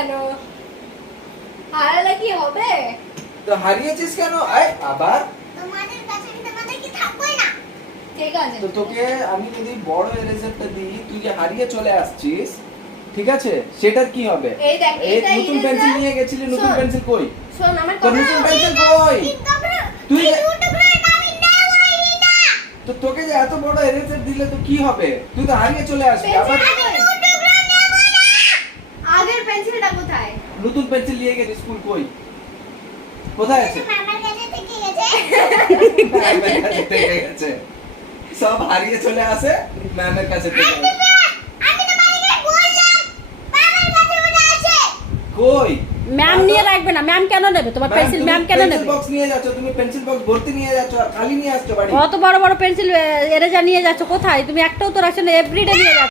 কেন? হারালে কি হবে? তো হারিয়েছিস কেন? আবার তোমাদের কাছে কি তোমাদের কি থাকবে না? ঠিক আছে। তো তোকে আমি যদি বড় এরেজারটা দিই, তুই যে হারিয়ে চলে আসছিস, ঠিক আছে, সেটার কি হবে? এই দেখ, এই এটা নতুন eraser। পেন্সিল নিয়ে গেছিলি, নতুন শোন। পেন্সিল কই? শোন আমার তোর কথা। নতুন পেন্সিল কই? তুই এই যে- দুটো করে আমি নেওয়াই না। তো তোকে যে এত বড় এরেজার দিলে তো কি হবে? তুই তো হারিয়ে চলে আসবি আবার। পেন্সিল আমি দুটো করে নেব না। আগের পেন্সিলটা কোথায়? নতুন পেন্সিল নিয়ে গেছিস, স্কুল কই? কোথায় আছে? মামার কাছে থেকে গেছে। ম্যামের কাছে থেকে গেছে। সব হারিয়ে চলে আসে, ম্যামের কাছে থেকে গেছে। আমি তোমাকে বললাম মামার কাছে ওটা আছে। কই? ম্যাম নিয়ে রাখবে না, ম্যাম কেন নেবে তোমার পেন্সিল? ম্যাম কেন নেবে? বক্স নিয়ে যাচ্ছ, তুমি পেন্সিল বক্স ভর্তি নিয়ে যাচ্ছ আর খালি নিয়ে আসছো বাড়ি। অত বড় বড় পেন্সিল এরেজার নিয়ে যাচ্ছ কোথায়? তুমি একটাও তো রাখছো না, এভরিডে নিয়ে যাচ্ছ।